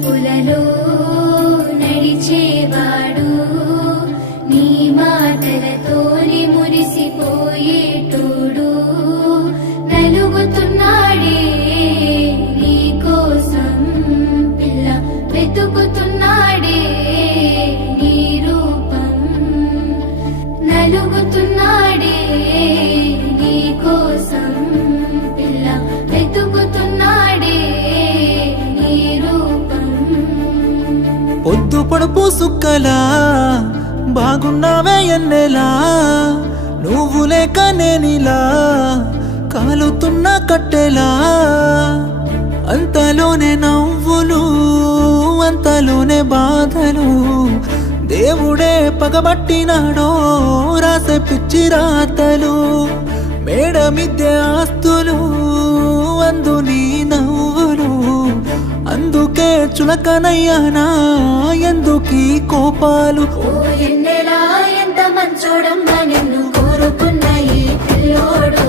చూపులలో నడిచేవాడు నీ మాటలతోనే మురిసిపోయేటోడు నలుగుతున్నాడే నీ కోసం పిల్ల వెతుకుతున్నాడే నీ రూపం నలుగుతున్నాడే నీ కోసం పిల్ల వెతుకుతున్నాడే నీ రూపం పొద్దు పొడుపు సుక్కలా బాగున్నావే ఎన్నెలా నువ్వు లేక నేనిలా కాలుతున్న కట్టెలా అంతలోనే నవ్వులు అంతలోనే బాధలు దేవుడే పగబట్టినాడో రాసే పిచ్చి రాతలు మేడ మిద్దె ఆస్తులు అందు నీ నవ్వులు అందుకే చులకనయ్యానా ఎందుకీ కోపాలు ఓ ఎన్నెలా ఎంత మంచోడమ్మా నిన్ను కోరుకున్న ఈ పిల్లోడు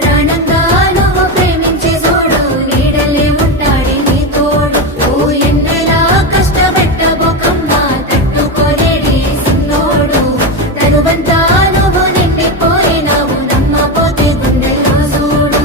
ప్రాణంగా నువ్వు ప్రేమించే చూడు నీడలే ఉంటాడే నీ తోడు ఓ ఎన్నెలా కష్టపెట్టబోకమ్మా తట్టుకోలేడి సిన్నోడు తనువంతా నువ్వు నిండిపోయినావు నమ్మపోతే గుండెల్లో చూడు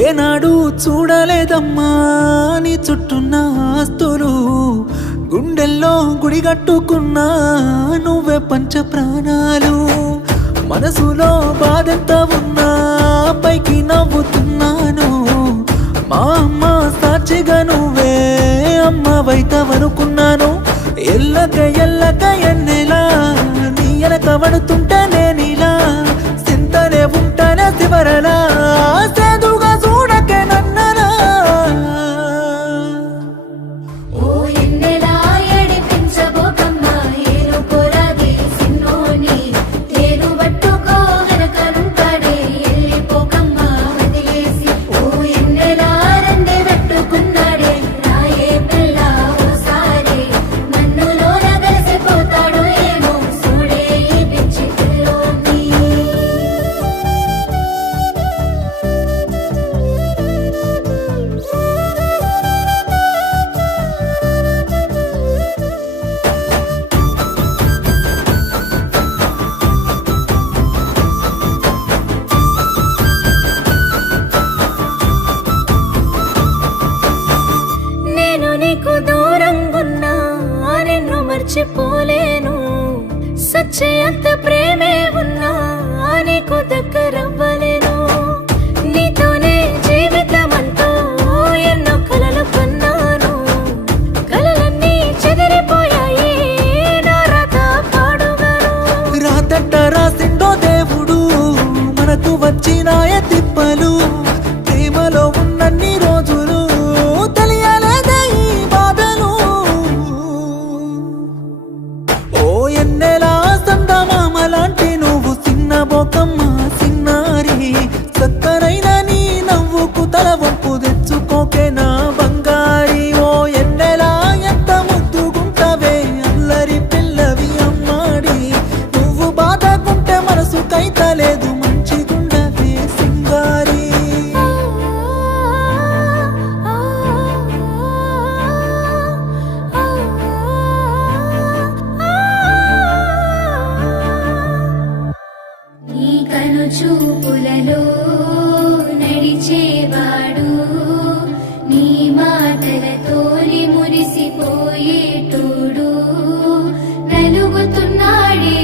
ఏనాడు చూడలేదమ్మా నీ చుట్టున్న ఆస్తులు గుండెల్లో గుడిగట్టుకున్నా నువ్వే పంచ ప్రాణాలు మనసులో బాధంతా ఉన్నా పైకి నవ్వుతున్నాను మా అమ్మ సాక్షిగా నువ్వే అమ్మవైతవనుకున్నాను ఎల్లక ఎల్లక ఎన్నెలా నీ ఎనక పడుతుంటే నేనిలా సింతనే ఉంటానే శివరలా సేదుగా చూడకే నన్నలా ఓ ఎన్నెలా ఏడిపించబోకమ్మా ఏరుకోరాదే సిన్నోని తేరు పట్టుకో వెనకనుంటాడే వెళ్ళిపోకమ్మా వదిలేసి ఓ ఎన్నెలా రెండే పెట్టుకున్నాడే రాయే పిల్ల ఓసారి నన్నులోన కలిసిపోతాడో ఏమో చూడే ఈ పిచ్చి పిల్లోని నేను నీకు దూరంగున్నా నిన్ను మర్చిపోలేను సచ్చేంత ప్రేమే ఉన్నా నీకు దగ్గరవ్వలేను నీతోనే జీవితమంతా ఎన్నో కలలు కన్నాను కలలన్నీ చెదిరిపోయాయి నా రాత పాడుగాను రాతట్ట రాసిండో దేవుడు మనకు వచ్చినాయ తిప్పలు ప్రేమలో ఉన్నన్ని రోజులు తెలియలేదే ఈ బాధలు ఓ ఎన్నెలా సందమామ లాంటి నువ్వు చిన్న బోకమ్మ సిన్నారి చక్కనైన నీ నవ్వుకు తల వంపు తెచ్చుకోకే నా బంగారి ఓ ఎన్నెలా ఎంత ముద్దుగుంటవే అల్లరి పిల్లవి అమ్మాడి నువ్వు బాధకుంటే మనసు కైతలేదు మంచిగుండవే సింగారి నీ కను చూపులలో నడిచేవాడు నీ మాటలతోనే మురిసిపోయేటోడు నలుగుతున్నాడే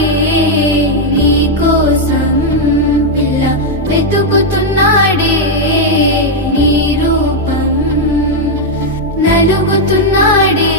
నీ కోసం పిల్ల వెతుకుతున్నాడే నీ రూపం నలుగుతున్నాడే